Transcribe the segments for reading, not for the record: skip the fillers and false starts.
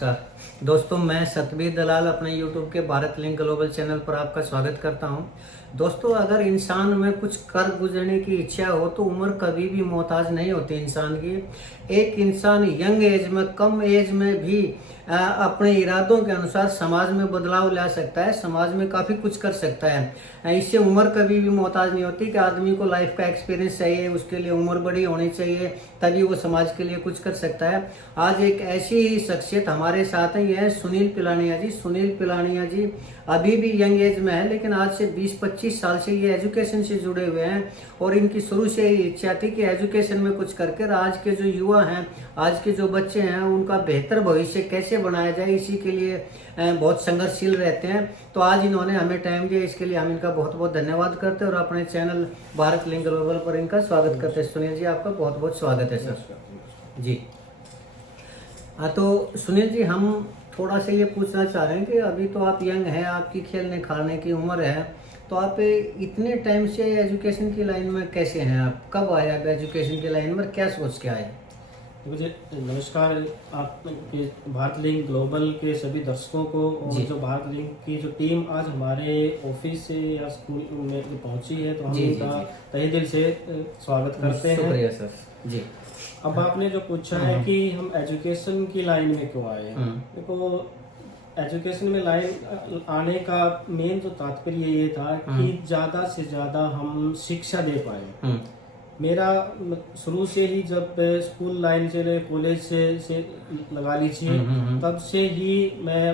नमस्कार दोस्तों, मैं सतबीर दलाल अपने YouTube के भारत लिंक ग्लोबल चैनल पर आपका स्वागत करता हूं। दोस्तों, अगर इंसान में कुछ कर गुजरने की इच्छा हो तो उम्र कभी भी मोहताज नहीं होती इंसान की। एक इंसान यंग एज में, कम एज में भी अपने इरादों के अनुसार समाज में बदलाव ला सकता है, समाज में काफ़ी कुछ कर सकता है। इससे उम्र कभी भी मोहताज नहीं होती कि आदमी को लाइफ का एक्सपीरियंस चाहिए, उसके लिए उम्र बड़ी होनी चाहिए, तभी वो समाज के लिए कुछ कर सकता है। आज एक ऐसी ही शख्सियत हमारे साथ ही है, सुनील पिलानिया जी। सुनील पिलानिया जी अभी भी यंग एज में है, लेकिन आज से 20-25 साल से ये एजुकेशन से जुड़े हुए हैं और इनकी शुरू से ही इच्छा थी कि एजुकेशन में कुछ करके आज के जो युवा हैं, आज के जो बच्चे हैं, उनका बेहतर भविष्य कैसे बनाया जाए, इसी के लिए बहुत संघर्षशील रहते हैं। तो आज इन्होंने हमें टाइम दिया, इसके लिए हम इनका बहुत बहुत धन्यवाद करते हैं और अपने चैनल भारत लिंक ग्लोबल पर इनका स्वागत करते हैं। सुनील जी, आपका बहुत बहुत स्वागत है सर जी। हाँ, तो सुनील जी, हम थोड़ा सा ये पूछना चाह रहे हैं कि अभी तो आप यंग हैं, आपकी खेलने खाने की उम्र है, तो आप इतने टाइम से एजुकेशन की लाइन में कैसे हैं? आप कब आए आप एजुकेशन की लाइन में, क्या सोच के आए? मुझे नमस्कार आपके भारत लिंक ग्लोबल के सभी दर्शकों को, और जो भारत लिंक की जो टीम आज हमारे ऑफिस से या स्कूल में पहुंची है, तो हम इनका तहे दिल से स्वागत करते हैं। शुक्रिया सर जी। अब आपने जो पूछा है कि हम एजुकेशन की लाइन में क्यों आए हैं, देखो एजुकेशन में लाइन आने का मेन जो तात्पर्य ये था कि ज्यादा से ज्यादा हम शिक्षा दे पाए। मेरा शुरू से ही जब स्कूल लाइन से कॉलेज से लगा लीजिए, तब से ही मैं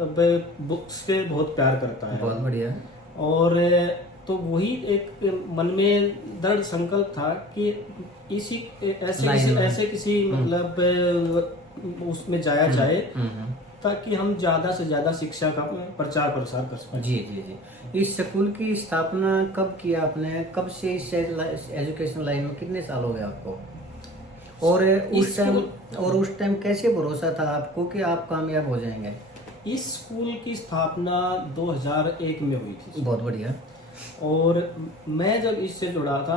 अब बुक्स से बहुत प्यार करता है। बहुत बढ़िया। और तो वही एक मन में दृढ़ संकल्प था कि इसी ऐसे किसी मतलब उसमें जाया जाए ताकि हम ज्यादा से ज्यादा शिक्षा का प्रचार प्रसार कर सकें। जी जी जी। इस स्कूल की स्थापना कब किया आपने? कब से इस एजुकेशन लाइन में, कितने साल हो गए आपको? और उस टाइम कैसे भरोसा था आपको कि आप कामयाब हो जाएंगे? इस स्कूल की स्थापना 2001 में हुई थी। बहुत बढ़िया। और मैं जब इससे जुड़ा था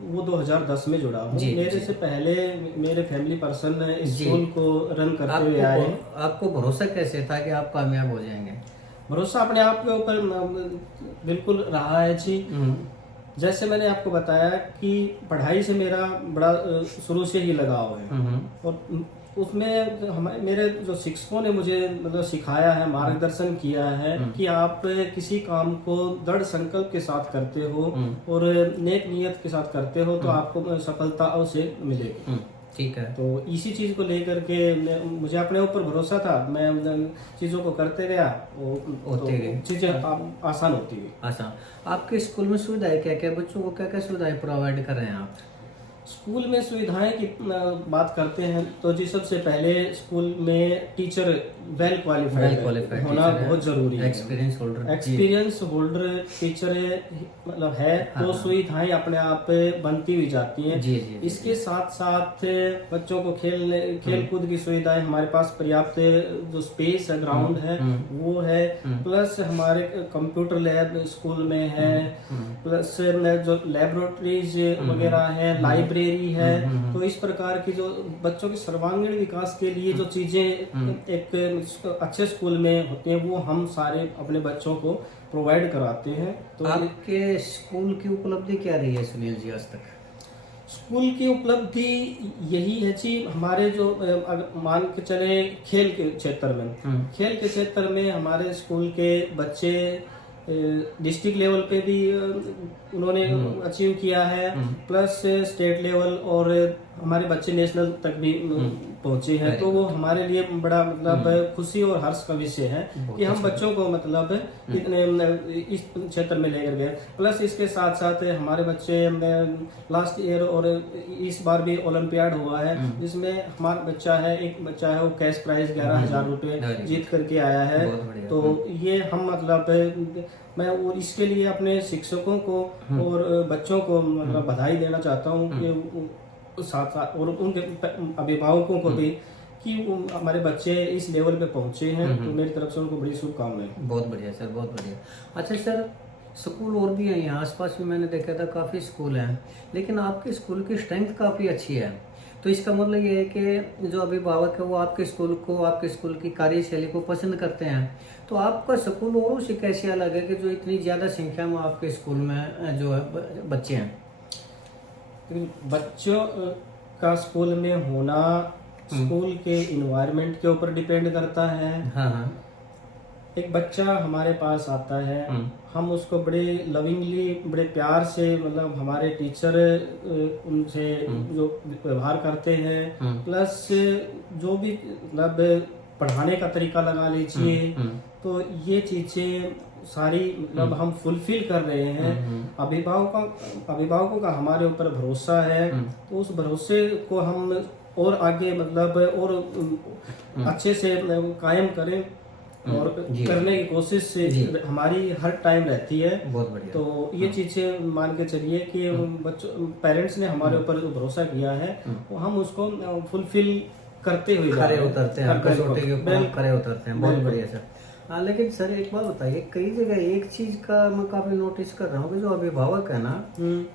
वो 2010 में जुड़ा हूँ। मेरे से पहले मेरे फैमिली पर्सन इस स्कूल को रन करते हुए आए। आपको भरोसा कैसे था कि आप कामयाब हो जाएंगे? भरोसा अपने आप के ऊपर बिल्कुल रहा है जी। जैसे मैंने आपको बताया कि पढ़ाई से मेरा बड़ा शुरू से ही लगाव है, और उसमें मेरे जो शिक्षकों ने मुझे मतलब सिखाया है, मार्गदर्शन किया है कि आप किसी काम को दृढ़ संकल्प के साथ करते हो और नेक नियत के साथ करते हो तो आपको सफलता अवश्य मिलेगी। ठीक है। तो इसी चीज को लेकर के मुझे अपने ऊपर भरोसा था, मैं चीजों को करते गया, होते गए, चीजें आसान होती गई। आसान। आपके स्कूल में सुविधाएं क्या क्या, बच्चों को क्या क्या सुविधाएं प्रोवाइड कर रहे हैं आप? स्कूल में सुविधाएं की बात करते हैं तो जी सबसे पहले स्कूल में टीचर वेल क्वालिफाइड होना बहुत जरूरी है। एक्सपीरियंस होल्डर टीचर मतलब है तो सुविधाएं अपने आप बनती हुई जाती हैं। इसके साथ साथ बच्चों को खेल कूद की सुविधाएं, हमारे पास पर्याप्त जो स्पेस है, ग्राउंड है वो है, प्लस हमारे कंप्यूटर लैब स्कूल में है, प्लस जो लेबोरेटरीज वगैरह है, लाइब्रेरी है। तो इस प्रकार की जो बच्चों के सर्वांगीण विकास के लिए जो चीजें एक अच्छे स्कूल में होती हैं वो हम सारे अपने बच्चों को प्रोवाइड कराते हैं। तो आपके स्कूल की उपलब्धि क्या रही है सुनील जी आज तक? स्कूल की उपलब्धि यही है जी, हमारे जो मान के चले खेल के क्षेत्र में हमारे स्कूल के बच्चे डिस्ट्रिक्ट लेवल पे भी उन्होंने अचीव किया है, प्लस स्टेट लेवल, और हमारे बच्चे नेशनल तक भी पहुंचे हैं। तो वो हमारे लिए बड़ा मतलब खुशी और हर्ष का विषय है कि हम बच्चों को मतलब इतने इस क्षेत्र में लेकर गए। प्लस इसके साथ साथ हमारे बच्चे लास्ट ईयर और इस बार भी ओलंपियाड हुआ है, जिसमें हमारा एक बच्चा है वो कैश प्राइज 11,000 रुपए जीत करके आया है। तो ये हम मतलब मैं और इसके लिए अपने शिक्षकों को और बच्चों को मतलब बधाई देना चाहता हूँ कि साथ साथ और उनके अभिभावकों को भी कि हमारे बच्चे इस लेवल पे पहुंचे हैं। तो मेरी तरफ से उनको बड़ी शुभकामनाएं। बहुत बढ़िया सर, बहुत बढ़िया। अच्छा सर, स्कूल और भी हैं यहाँ आसपास भी, मैंने देखा था काफ़ी स्कूल हैं, लेकिन आपके स्कूल की स्ट्रेंथ काफ़ी अच्छी है। तो इसका मतलब ये है कि जो अभिभावक है वो आपके स्कूल को, आपके स्कूल की कार्यशैली को पसंद करते हैं। तो आपका स्कूल औरों से कैसे अलग है कि जो इतनी ज़्यादा संख्या में आपके स्कूल में जो है बच्चे हैं? लेकिन बच्चों का स्कूल में होना स्कूल के इन्वायरमेंट के ऊपर डिपेंड करता है। हाँ हाँ। एक बच्चा हमारे पास आता है, हम उसको बड़े लविंगली, बड़े प्यार से, मतलब हमारे टीचर उनसे जो व्यवहार करते हैं, प्लस जो भी मतलब पढ़ाने का तरीका लगा लीजिए, तो ये चीजें सारी मतलब हम फुलफिल कर रहे हैं। अभिभावकों का हमारे ऊपर भरोसा है, तो उस भरोसे को हम और आगे मतलब और अच्छे से कायम करें और करने की कोशिश हमारी हर टाइम रहती है। बहुत बढ़िया। तो ये चीजें मान के चलिए कि बच्चों, पेरेंट्स ने हमारे ऊपर जो भरोसा किया है वो हम उसको फुलफिल करते हुए खरे उतरते हैं, कसौटी के ऊपर खरे उतरते हैं। बहुत बढ़िया सर। हाँ, लेकिन सर एक बात बताइए, कई जगह एक चीज का मैं काफी नोटिस कर रहा हूँ कि जो अभिभावक है ना,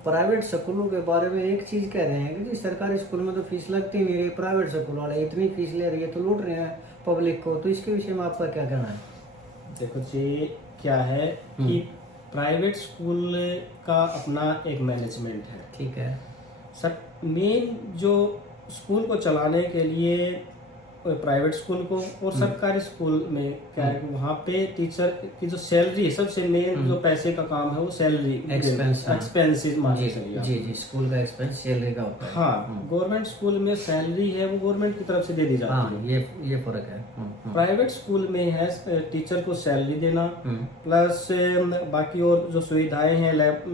प्राइवेट स्कूलों के बारे में एक चीज कह रहे हैं कि जी सरकारी स्कूल में तो फीस लगती नहीं है, प्राइवेट स्कूल वाले इतनी फीस ले रही है तो लूट रहे हैं पब्लिक को। तो इसके विषय में आपका क्या कहना है? देखो जी, क्या है कि प्राइवेट स्कूल का अपना एक मैनेजमेंट है। ठीक है सर, मेन जो स्कूल को चलाने के लिए प्राइवेट स्कूल को और सरकारी स्कूल में क्या है, वहाँ पे टीचर की जो सैलरी है, सबसे मेन जो पैसे का काम है वो सैलरी, एक्सपेंसेस मान लीजिए। जी, स्कूल का एक्सपेंस सैलरी का होता है। हाँ, गवर्नमेंट स्कूल में सैलरी है वो गवर्नमेंट की तरफ से दे दी जाती है। ये फर्क है। प्राइवेट स्कूल में है टीचर को सैलरी देना, प्लस बाकी और जो सुविधाएं हैं, लैब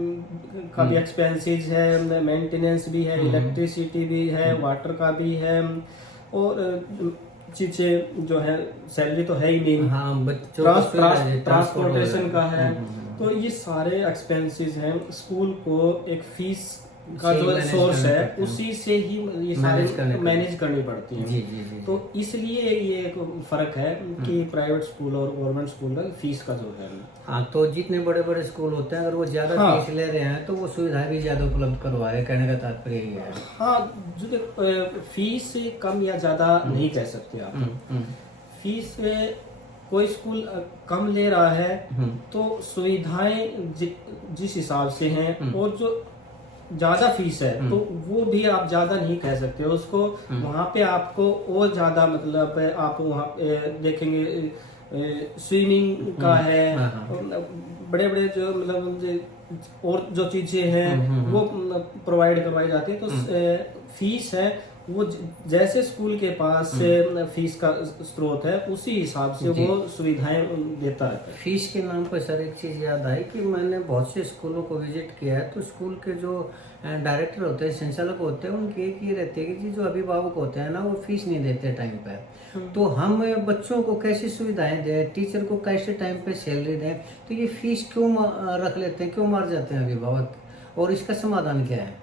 का भी एक्सपेंसेस है, मेंटेनेंस भी है, इलेक्ट्रिसिटी भी है, वाटर का भी है, और चीजें जो है, सैलरी तो है ही नहीं। हाँ, ट्रांसपोर्टेशन का है। तो ये सारे एक्सपेंसेस हैं। स्कूल को एक फीस का जो सोर्स है उसी से ही ये सारे मैनेज करनी पड़ती हैं। जी। तो इसलिए ये एक फर्क है कि प्राइवेट स्कूल और गवर्नमेंट स्कूल का फीस का जो है। हाँ, तो जितने बड़े बड़े स्कूल होते हैं अगर वो ज्यादा फीस ले रहे हैं तो वो सुविधाएं भी ज्यादा उपलब्ध करवा रहे हैं, कहने का तात्पर्य यही है। हाँ, जो फीस कम या ज्यादा नहीं कह सकते आप। फीस कोई स्कूल कम ले रहा है तो सुविधाएं जिस हिसाब से हैं, और जो ज्यादा फीस है तो वो भी आप ज्यादा नहीं कह सकते उसको। वहाँ पे आपको और ज्यादा मतलब आप वहाँ देखेंगे स्विमिंग का है, बड़े बड़े जो मतलब और जो चीजें हैं वो प्रोवाइड करवाई जाती है। तो फीस है वो जैसे स्कूल के पास फीस का स्रोत है उसी हिसाब से वो सुविधाएं देता है। फीस के नाम पर सर एक चीज़ याद आई कि मैंने बहुत से स्कूलों को विजिट किया है, तो स्कूल के जो डायरेक्टर होते हैं, संचालक होते हैं, उनकी एक ये रहती है कि जी जो अभिभावक होते हैं ना वो फीस नहीं देते टाइम पे। तो हम बच्चों को कैसी सुविधाएं दें, टीचर को कैसे टाइम पे सैलरी दें, तो ये फीस क्यों रख लेते हैं, क्यों मार जाते हैं अभिभावक, और इसका समाधान क्या है?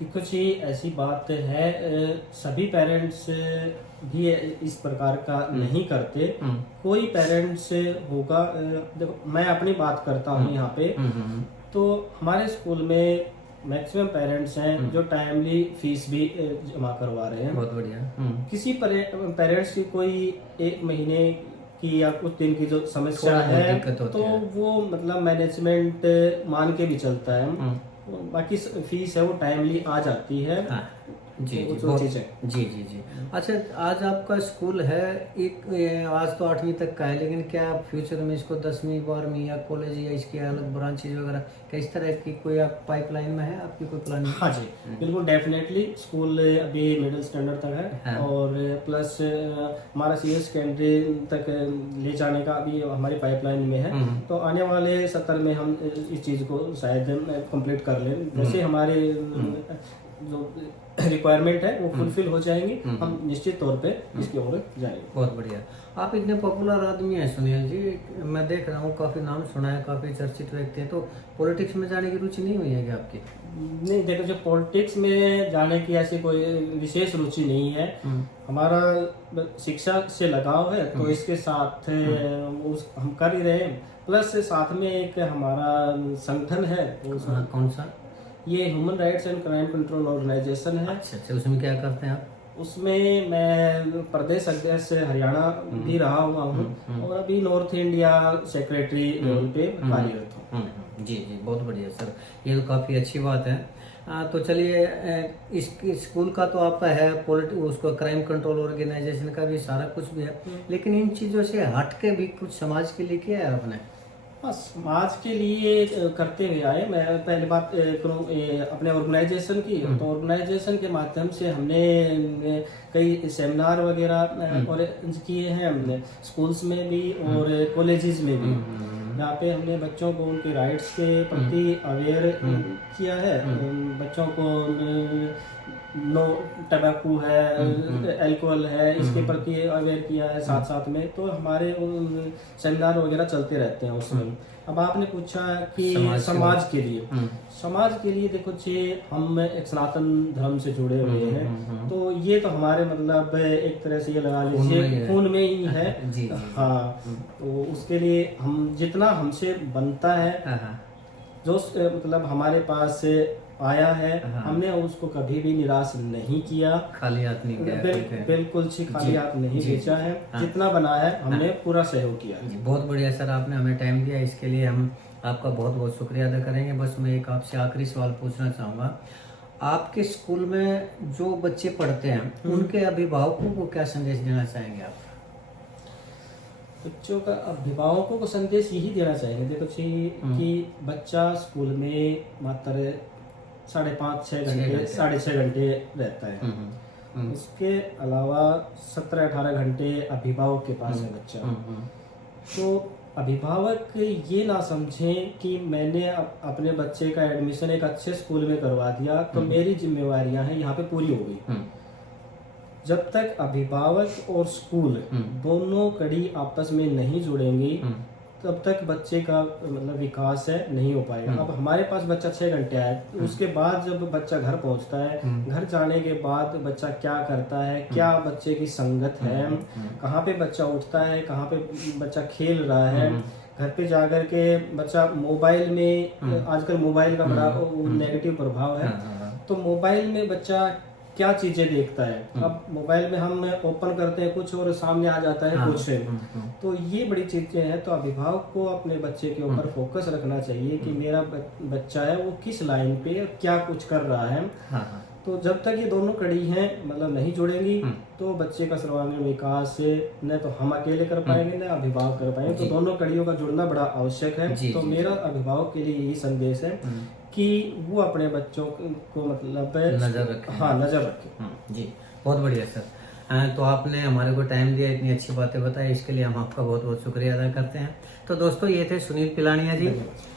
देखो जी, ऐसी बात है, सभी पेरेंट्स भी इस प्रकार का नहीं करते। कोई पेरेंट्स होगा, देखो मैं अपनी बात करता हूँ यहाँ पे, तो हमारे स्कूल में मैक्सिमम पेरेंट्स हैं जो टाइमली फीस भी जमा करवा रहे हैं। बहुत बढ़िया। किसी पेरेंट्स की कोई एक महीने की या कुछ दिन की जो समस्या है तो वो मतलब मैनेजमेंट मान के भी चलता है, बाकी फीस है वो टाइमली आ जाती है। हाँ, जी जी। अच्छा, आज आपका स्कूल है आज तो 8वीं तक का है, लेकिन क्या आप फ्यूचर में इसको 10वीं 12वीं या कॉलेज या इसकी अलग ब्रांचेज वगैरह किस तरह की कोई आप पाइपलाइन में है, आपकी कोई प्लानिंग? हाँ जी, बिल्कुल डेफिनेटली। स्कूल अभी मिडिल स्टैंडर्ड तक है। हाँ। और प्लस हमारा सीनियर सेकेंडरी तक ले जाने का अभी हमारी पाइपलाइन में है। तो आने वाले सत्र में हम इस चीज़ को शायद कंप्लीट कर लें। जैसे हमारे जो रिक्वायरमेंट है वो फुलफिल हो जाएंगी, हम निश्चित तौर पे इसकी ओर जाएंगे। बहुत बढ़िया। आप इतने पॉपुलर आदमी हैं सुनील जी, मैं देख रहा हूँ काफी नाम सुना है, काफी चर्चित व्यक्ति हैं, तो पॉलिटिक्स में जाने की रुचि नहीं हुई है क्या आपकी? नहीं, देखो, जो पॉलिटिक्स में जाने की ऐसी कोई विशेष रुचि नहीं है। हमारा शिक्षा से लगाव है, तो इसके साथ हम कर ही रहे हैं। प्लस साथ में एक हमारा संगठन है, कौन सा? ये human rights and crime control organisation है। अच्छा, उसमें क्या करते हैं आप? उसमें मैं प्रदेश अध्यक्ष हरियाणा भी रहा हुआ हूँ और अभी नॉर्थ इंडिया सेक्रेटरी लेवल पे कार्यरत हूँ। जी जी, बहुत बढ़िया सर, ये तो काफ़ी अच्छी बात है। तो चलिए, इस स्कूल का तो आपका है, उसको क्राइम कंट्रोल ऑर्गेनाइजेशन का भी सारा कुछ भी है, लेकिन इन चीज़ों से हट के भी कुछ समाज के लिए किया है आपने? हाँ, समाज के लिए करते हुए आए। मैं पहले बात करूँ अपने ऑर्गेनाइजेशन की, तो ऑर्गेनाइजेशन के माध्यम से हमने कई सेमिनार वगैरह और किए हैं हमने, स्कूल्स में भी और कॉलेजेस में भी। यहाँ पे हमने बच्चों को उनके राइट्स के प्रति अवेयर किया है। बच्चों को नो टबैको है, अल्कोहल है, इसके प्रति अवेयर किया है साथ साथ में। तो हमारे सेमिनार वगैरह चलते रहते हैं उसमें। अब आपने पूछा कि समाज के लिए, समाज के लिए देखो जी, हम एक सनातन धर्म से जुड़े हुए हैं, तो ये तो हमारे मतलब एक तरह से ये लगा लीजिए खून में ही है। जी, हाँ, तो उसके लिए हम जितना हमसे बनता है, जो मतलब हमारे पास आया है, हमने उसको कभी भी निराश नहीं किया, खाली हाथ नहीं गया, बिल्कुल खाली हाथ नहीं भेजा है। जितना बना है हमने पूरा सहयोग किया है। बहुत बढ़िया सर, आपने हमें टाइम दिया, इसके लिए हम आपका बहुत बहुत शुक्रिया अदा करेंगे। बस मैं एक आपसे आखिरी सवाल पूछना चाहूँगा, आपके स्कूल में जो बच्चे पढ़ते हैं उनके अभिभावकों को क्या संदेश देना चाहेंगे आप? बच्चों का अभिभावकों को संदेश यही देना चाहेंगे, देखो जी कि बच्चा स्कूल में मात्र 5.5-6 घंटे रहता है। उसके अलावा 17-18 घंटे अभिभावक के पास है बच्चा। तो अभिभावक ये ना समझें कि मैंने अपने बच्चे का एडमिशन एक अच्छे स्कूल में करवा दिया तो मेरी जिम्मेवारियां हैं यहाँ पे पूरी हो गई। जब तक अभिभावक और स्कूल दोनों कड़ी आपस में नहीं जुड़ेंगी, तब तक बच्चे का मतलब विकास है नहीं हो पाएगा। अब हमारे पास बच्चा 6 घंटे आए, उसके बाद जब बच्चा घर पहुंचता है, घर जाने के बाद बच्चा क्या करता है, क्या बच्चे की संगत है, कहाँ पे बच्चा उठता है, कहाँ पे बच्चा खेल रहा है, घर पे जाकर के बच्चा मोबाइल में, आजकल मोबाइल का बड़ा नेगेटिव प्रभाव है, तो मोबाइल में बच्चा क्या चीजें देखता है। अब मोबाइल में हम ओपन करते हैं कुछ और सामने आ जाता है कुछ, तो ये बड़ी चीजें हैं। तो अभिभावक को अपने बच्चे के ऊपर फोकस रखना चाहिए कि मेरा बच्चा है वो किस लाइन पे और क्या कुछ कर रहा है। तो जब तक ये दोनों कड़ी हैं मतलब नहीं जुड़ेंगी, तो बच्चे का सर्वांगीण विकास न तो हम अकेले कर पाएंगे न अभिभावक कर पाएंगे। तो दोनों कड़ियों का जुड़ना बड़ा आवश्यक है। तो मेरा अभिभावक के लिए यही संदेश है कि वो अपने बच्चों को मतलब नजर रखें। हाँ, नजर रखें। जी, बहुत बढ़िया सर। तो आपने हमारे को टाइम दिया, इतनी अच्छी बातें बताई, इसके लिए हम आपका बहुत बहुत शुक्रिया अदा करते हैं। तो दोस्तों, ये थे सुनील पिलानिया जी।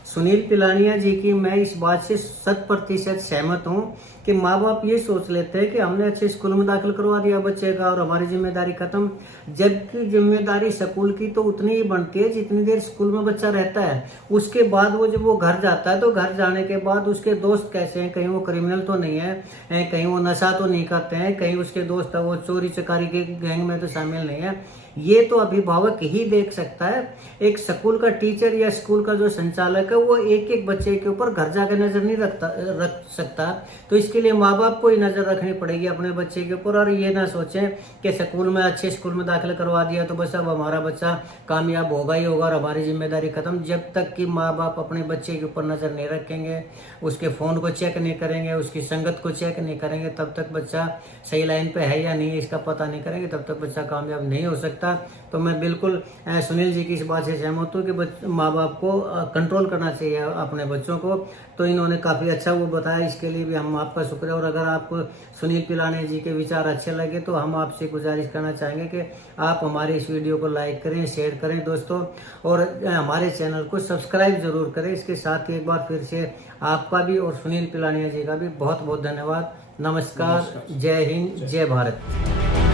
सुनील पिलानिया जी की मैं इस बात से 100% सहमत हूँ कि माँ बाप ये सोच लेते हैं कि हमने अच्छे स्कूल में दाखिल करवा दिया बच्चे का और हमारी जिम्मेदारी खत्म, जबकि जिम्मेदारी स्कूल की तो उतनी ही बनती है जितनी देर स्कूल में बच्चा रहता है। उसके बाद वो जब वो घर जाता है, तो घर जाने के बाद उसके दोस्त कैसे हैं, कहीं वो क्रिमिनल तो नहीं है, कहीं वो नशा तो नहीं करते हैं, कहीं उसके दोस्त वो चोरी चकारी के गैंग में तो शामिल नहीं है, ये तो अभिभावक ही देख सकता है। एक स्कूल का टीचर या स्कूल का जो संचालक है वो एक एक बच्चे के ऊपर घर जाकर नजर नहीं रख सकता। तो इसके लिए माँ बाप को ही नजर रखनी पड़ेगी अपने बच्चे के ऊपर, और ये ना सोचें कि स्कूल में अच्छे स्कूल में दाखिला करवा दिया तो बस अब हमारा बच्चा कामयाब होगा ही होगा और हमारी जिम्मेदारी खत्म। जब तक कि माँ बाप अपने बच्चे के ऊपर नजर नहीं रखेंगे, उसके फोन को चेक नहीं करेंगे, उसकी संगत को चेक नहीं करेंगे, तब तक बच्चा सही लाइन पे है या नहीं इसका पता नहीं करेंगे, तब तक बच्चा कामयाब नहीं हो सकता। तो मैं बिल्कुल सुनील जी की इस बात से सहमत हूँ कि माँ बाप को कंट्रोल करना चाहिए अपने बच्चों को। तो इन्होंने काफ़ी अच्छा वो बताया, इसके लिए भी हम आपका शुक्रिया। और अगर आपको सुनील पिलानिया जी के विचार अच्छे लगे तो हम आपसे गुजारिश करना चाहेंगे कि आप हमारे इस वीडियो को लाइक करें, शेयर करें दोस्तों, और हमारे चैनल को सब्सक्राइब जरूर करें। इसके साथ ही एक बार फिर से आपका भी और सुनील पिलानिया जी का भी बहुत बहुत धन्यवाद। नमस्कार, जय हिंद, जय भारत।